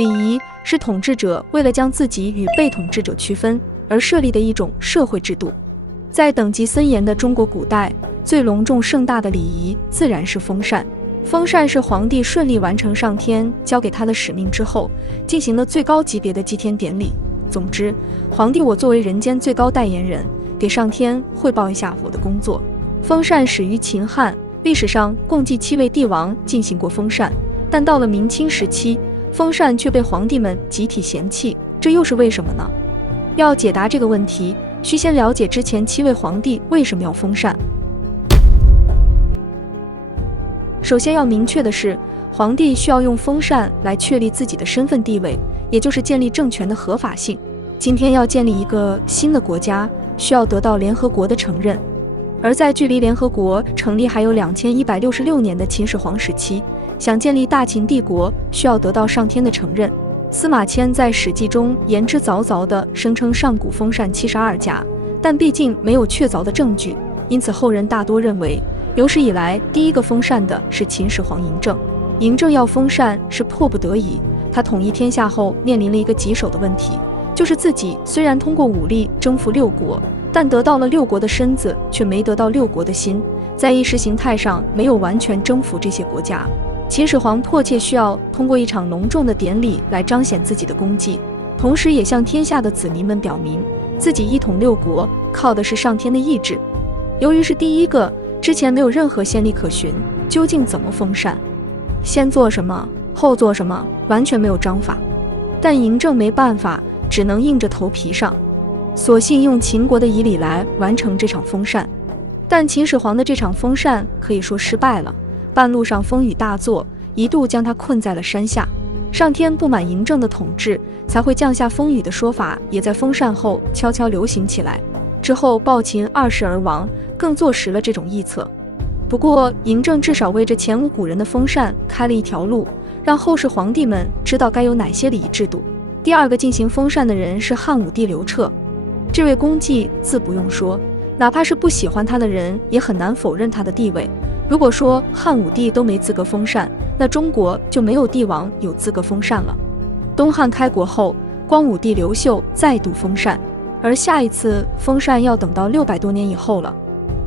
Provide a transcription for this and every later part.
礼仪是统治者为了将自己与被统治者区分而设立的一种社会制度。在等级森严的中国古代，最隆重盛大的礼仪自然是封禅。封禅是皇帝顺利完成上天交给他的使命之后进行的最高级别的祭天典礼。总之，皇帝我作为人间最高代言人，给上天汇报一下我的工作。封禅始于秦汉，历史上共计7位帝王进行过封禅，但到了明清时期，封禅却被皇帝们集体嫌弃，这又是为什么呢？要解答这个问题，需先了解之前7位皇帝为什么要封禅。首先要明确的是，皇帝需要用封禅来确立自己的身份地位，也就是建立政权的合法性。今天要建立一个新的国家，需要得到联合国的承认。而在距离联合国成立还有2166年的秦始皇时期，想建立大秦帝国，需要得到上天的承认。司马迁在《史记》中言之凿凿地声称上古封禅72家，但毕竟没有确凿的证据，因此后人大多认为，有史以来第一个封禅的是秦始皇嬴政。嬴政要封禅是迫不得已，他统一天下后面临了一个棘手的问题，就是自己虽然通过武力征服6国，但得到了6国的身子，却没得到6国的心，在意识形态上没有完全征服这些国家。秦始皇迫切需要通过一场隆重的典礼来彰显自己的功绩，同时也向天下的子民们表明，自己一统6国靠的是上天的意志。由于是第一个，之前没有任何先例可循，究竟怎么封禅，先做什么后做什么，完全没有章法。但嬴政没办法，只能硬着头皮上，索性用秦国的仪礼来完成这场封禅。但秦始皇的这场封禅可以说失败了，半路上风雨大作，一度将他困在了山下。上天不满嬴政的统治，才会降下风雨的说法也在封禅后悄悄流行起来。之后暴秦20而亡，更坐实了这种臆测。不过嬴政至少为这前无古人的封禅开了一条路，让后世皇帝们知道该有哪些礼仪制度。第二个进行封禅的人是汉武帝刘彻。这位功绩自不用说，哪怕是不喜欢他的人也很难否认他的地位。如果说汉武帝都没资格封禅，那中国就没有帝王有资格封禅了。东汉开国后，光武帝刘秀再度封禅，而下一次封禅要等到600多年以后了。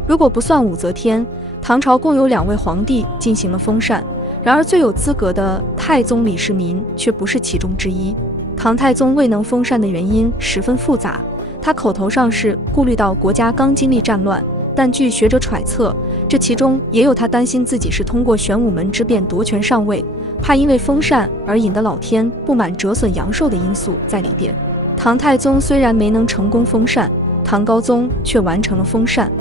如果不算武则天，唐朝共有2位皇帝进行了封禅，然而最有资格的太宗李世民却不是其中之一。唐太宗未能封禅的原因十分复杂，他口头上是顾虑到国家刚经历战乱，但据学者揣测，这其中也有他担心自己是通过玄武门之变夺权上位，怕因为封禅而引得老天不满折损阳寿的因素在里边。唐太宗虽然没能成功封禅，唐高宗却完成了封禅，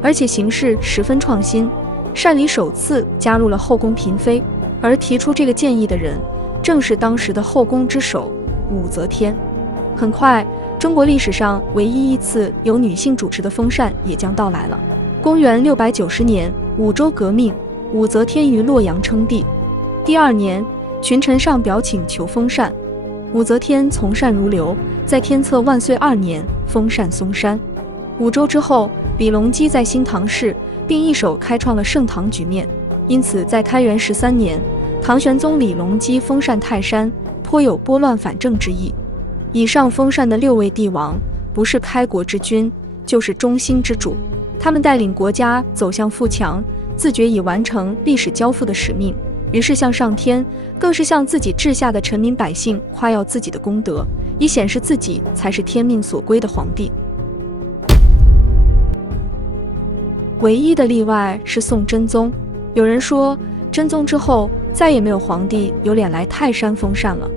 而且形式十分创新，禅礼首次加入了后宫嫔妃，而提出这个建议的人正是当时的后宫之首武则天。很快，中国历史上唯一一次由女性主持的封禅也将到来了。公元690年，武周革命，武则天于洛阳称帝。第2年，群臣上表请求封禅，武则天从善如流，在天策万岁2年封禅嵩山。武周之后，李隆基在新唐氏，并一手开创了盛唐局面，因此在开元13年，唐玄宗李隆基封禅泰山，颇有拨乱反正之意。以上封禅的6位帝王，不是开国之君，就是中兴之主。他们带领国家走向富强，自觉已完成历史交付的使命，于是向上天，更是向自己治下的臣民百姓夸耀自己的功德，以显示自己才是天命所归的皇帝。唯一的例外是宋真宗。有人说，真宗之后再也没有皇帝有脸来泰山封禅了。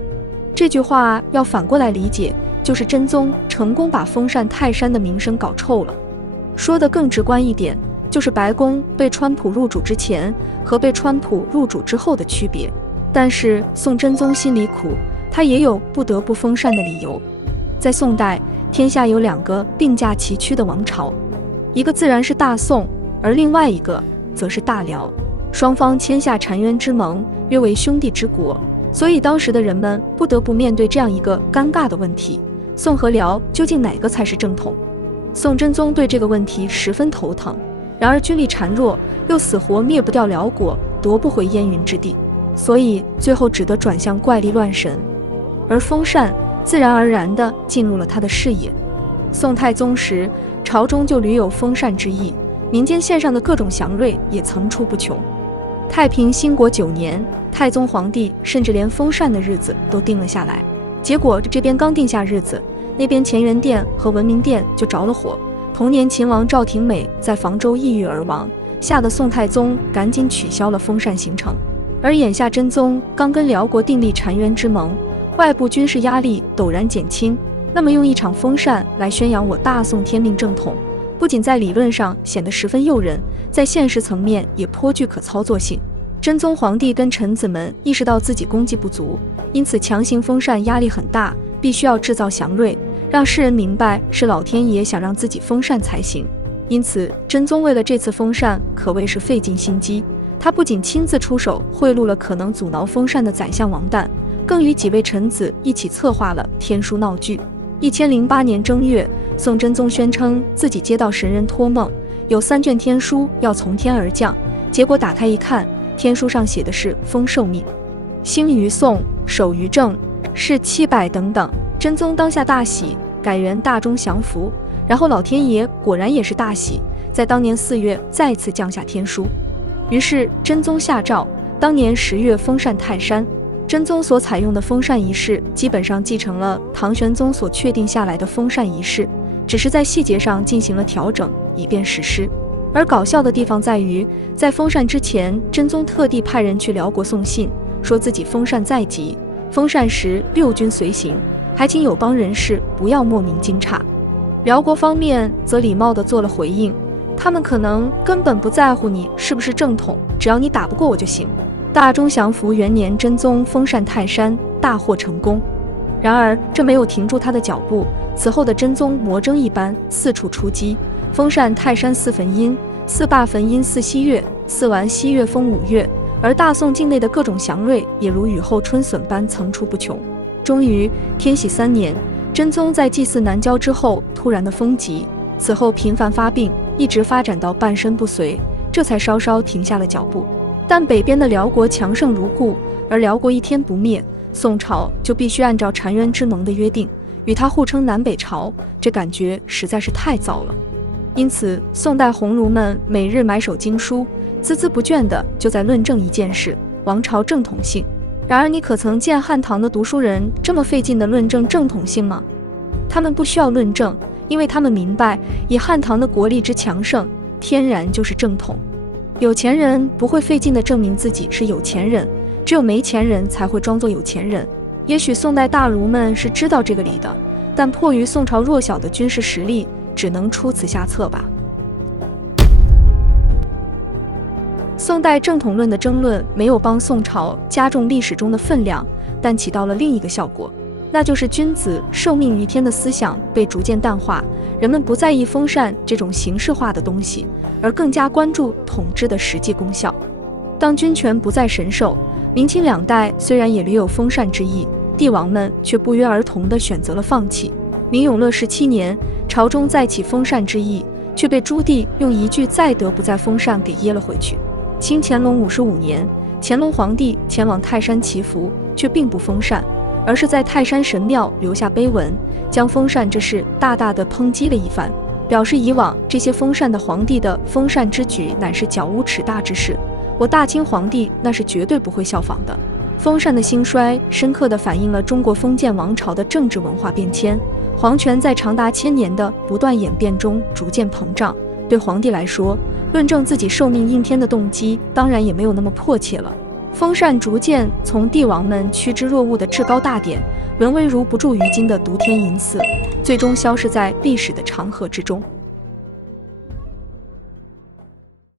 这句话要反过来理解，就是真宗成功把封禅泰山的名声搞臭了。说得更直观一点，就是白宫被川普入主之前和被川普入主之后的区别。但是宋真宗心里苦，他也有不得不封禅的理由。在宋代，天下有2个并驾齐驱的王朝，一个自然是大宋，而另外一个则是大辽。双方签下澶渊之盟，约为兄弟之国，所以当时的人们不得不面对这样一个尴尬的问题：宋和辽究竟哪个才是正统？宋真宗对这个问题十分头疼，然而军力孱弱，又死活灭不掉辽国，夺不回燕云之地，所以最后只得转向怪力乱神。而风扇自然而然地进入了他的视野。宋太宗时，朝中就屡有风扇之役，民间献上的各种祥瑞也层出不穷。太平兴国9年，太宗皇帝甚至连封禅的日子都定了下来。结果这边刚定下日子，那边乾元殿和文明殿就着了火。同年，秦王赵廷美在房州抑郁而亡，吓得宋太宗赶紧取消了封禅行程。而眼下真宗刚跟辽国订立澶渊之盟，外部军事压力陡然减轻，那么用一场封禅来宣扬我大宋天命正统，不仅在理论上显得十分诱人，在现实层面也颇具可操作性。真宗皇帝跟臣子们意识到自己功绩不足，因此强行封禅压力很大，必须要制造祥瑞，让世人明白是老天爷想让自己封禅才行。因此真宗为了这次封禅可谓是费尽心机，他不仅亲自出手贿赂了可能阻挠封禅的宰相王旦，更与几位臣子一起策划了天书闹剧。1008年正月，宋真宗宣称自己接到神人托梦，有3卷天书要从天而降，结果打开一看，天书上写的是封寿命，兴于宋，守于正，是700等等。真宗当下大喜，改元大中祥符。然后老天爷果然也是大喜，在当年4月再次降下天书。于是真宗下诏，当年10月封禅泰山。真宗所采用的封禅仪式基本上继承了唐玄宗所确定下来的封禅仪式，只是在细节上进行了调整，以便实施。而搞笑的地方在于，在封禅之前，真宗特地派人去辽国送信，说自己封禅在即，封禅时6军随行，还请友邦人士不要莫名惊诧。辽国方面则礼貌地做了回应，他们可能根本不在乎你是不是正统，只要你打不过我就行。大中祥符元年，真宗封禅泰山，大获成功。然而这没有停住他的脚步，此后的真宗魔怔一般四处出击，封禅泰山4焚阴，4罢焚阴4西岳，4完西岳封5岳，而大宋境内的各种祥瑞也如雨后春笋般层出不穷。终于天禧3年，真宗在祭祀南郊之后突然的风疾，此后频繁发病，一直发展到半身不遂，这才稍稍停下了脚步。但北边的辽国强盛如故，而辽国一天不灭，宋朝就必须按照澶渊之盟的约定，与他互称南北朝，这感觉实在是太糟了。因此宋代鸿儒们每日埋首经书，孜孜不倦地就在论证一件事：王朝正统性。然而你可曾见汉唐的读书人这么费劲地论证正统性吗？他们不需要论证，因为他们明白，以汉唐的国力之强盛，天然就是正统。有钱人不会费劲地证明自己是有钱人，只有没钱人才会装作有钱人。也许宋代大儒们是知道这个理的，但迫于宋朝弱小的军事实力，只能出此下策吧。宋代正统论的争论没有帮宋朝加重历史中的分量，但起到了另一个效果，那就是君子受命于天的思想被逐渐淡化，人们不在意封禅这种形式化的东西，而更加关注统治的实际功效。当军权不再神授，明清2代虽然也屡有封禅之意，帝王们却不约而同地选择了放弃。明永乐17年，朝中再起封禅之意，却被朱棣用一句再得不再封禅给噎了回去。清乾隆55年，乾隆皇帝前往泰山祈福，却并不封禅，而是在泰山神庙留下碑文，将封禅这事大大的抨击了一番，表示以往这些封禅的皇帝的封禅之举乃是矫污耻大之事，我大清皇帝那是绝对不会效仿的。封禅的兴衰深刻地反映了中国封建王朝的政治文化变迁，皇权在长达1000年的不断演变中逐渐膨胀。对皇帝来说，论证自己受命应天的动机当然也没有那么迫切了。封禅逐渐从帝王们趋之若鹜的至高大典，沦为如不著于今的独天淫祀，最终消失在历史的长河之中。